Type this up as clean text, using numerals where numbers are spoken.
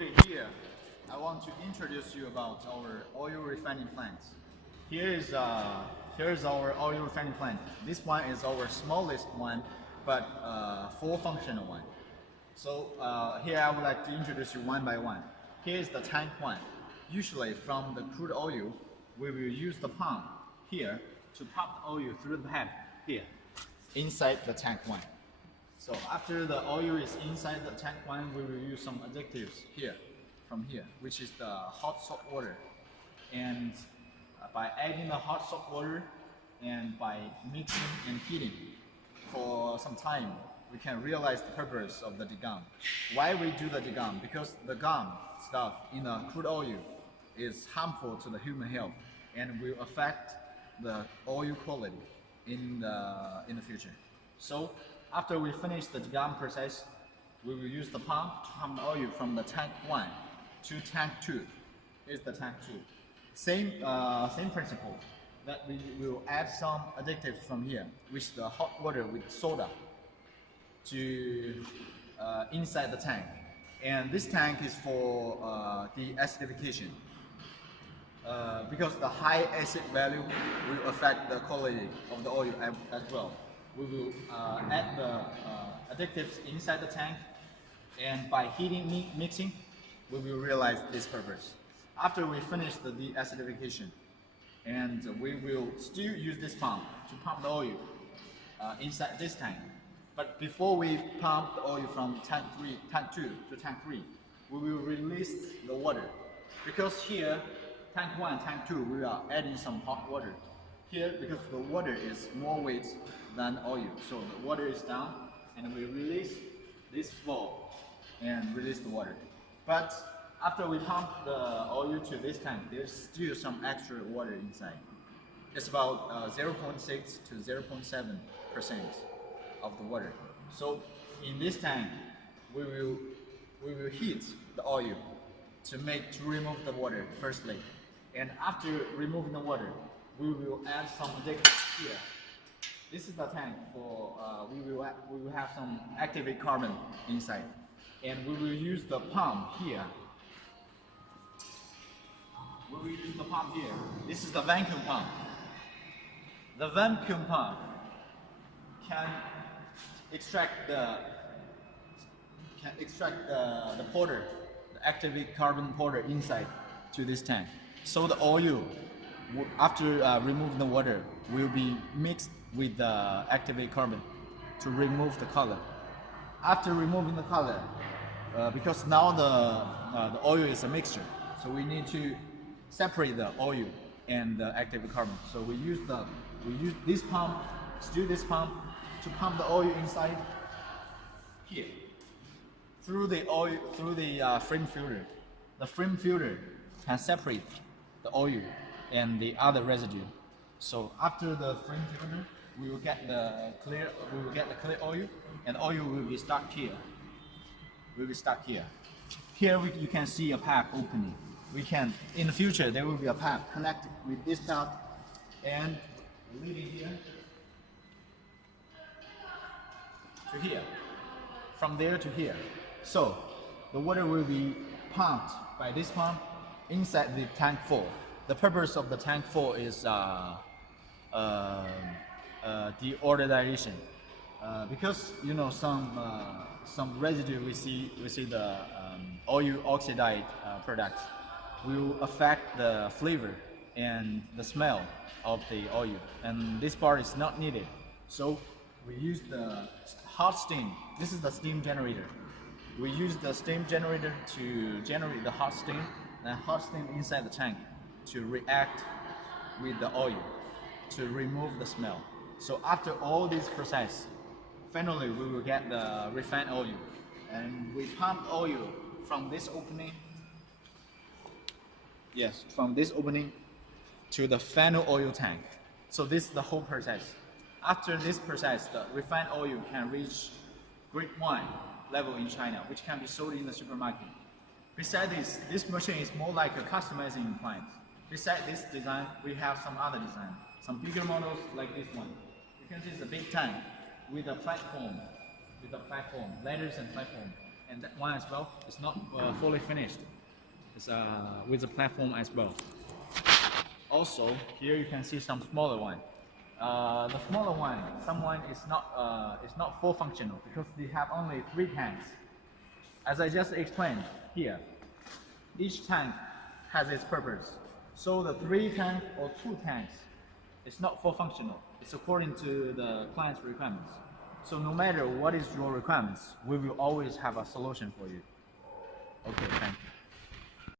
Okay, here I want to introduce you about our oil refining plant. Here is our oil refining plant. This one is our smallest one, but full functional one. So here I would like to introduce you one by one. Here is the tank one. Usually from the crude oil, we will use the pump here to pump the oil through the pipe here, inside the tank one. So after the oil is inside the tank one, we will use some additives here, from here, which is the hot salt water. And by adding the hot salt water and by mixing and heating for some time, we can realize the purpose of the degum. Why we do the degum? Because the gum stuff in the crude oil is harmful to the human health and will affect the oil quality in the future. So after we finish the degum process, we will use the pump to pump the oil from the tank 1 to tank 2. Here's the tank 2. Same principle, that we will add some additives from here, which is the hot water with soda, to inside the tank. And this tank is for the acidification. Because the high acid value will affect the quality of the oil as well. We will add the additives inside the tank, and by heating mixing, we will realize this purpose. After we finish the deacidification, and we will still use this pump to pump the oil inside this tank. But before we pump the oil from tank 2 to tank 3, we will release the water. Because here, tank 1, tank 2, we are adding some hot water. Here, because the water is more weight than oil, so the water is down, and we release this flow and release the water. But after we pump the oil to this tank, there's still some extra water inside. It's about 0.6 to 0.7% of the water. So in this tank, we will heat the oil to remove the water firstly, and after removing the water, we will add some additives here. This is the tank for we will have some activated carbon inside, and we will use the pump here. We will use the pump here. This is the vacuum pump. The vacuum pump can extract the powder, the activated carbon powder inside to this tank. So the oil, after removing the water, will be mixed with the activated carbon to remove the color. After removing the color, because now the oil is a mixture, so we need to separate the oil and the activated carbon. So we use this pump, this pump, to pump the oil inside here through the frame filter. The frame filter can separate the oil and the other residue. So after the frame filter, we will get the clear oil, and oil will be stuck here. Here you can see a pipe opening. In the future, there will be a pipe connected with this pipe and leading here to here, from there to here. So the water will be pumped by this pump inside the tank 4. The purpose of the tank 4 is deodorization, because some residue we see the oil oxidized products will affect the flavor and the smell of the oil, and this part is not needed. So we use the hot steam. This is the steam generator. We use the steam generator to generate the hot steam, and hot steam inside the tank to react with the oil to remove the smell. So after all this process, finally we will get the refined oil, and we pump oil from this opening. Yes, from this opening to the final oil tank. So this is the whole process. After this process, the refined oil can reach grade 1 level in China, which can be sold in the supermarket. Besides this machine is more like a customizing plant. Besides this design, we have some other design. Some bigger models like this one. You can see it's a big tank with a platform, ladders and platform. and that one as well is not fully finished. It's with the platform as well. Also, here you can see some smaller one. The smaller one, someone is not full functional because they have only 3 tanks. As I just explained here, each tank has its purpose. So the 3 tank or 2 tanks is not full functional. It's according to the client's requirements. So no matter what is your requirements, we will always have a solution for you. Okay, thank you.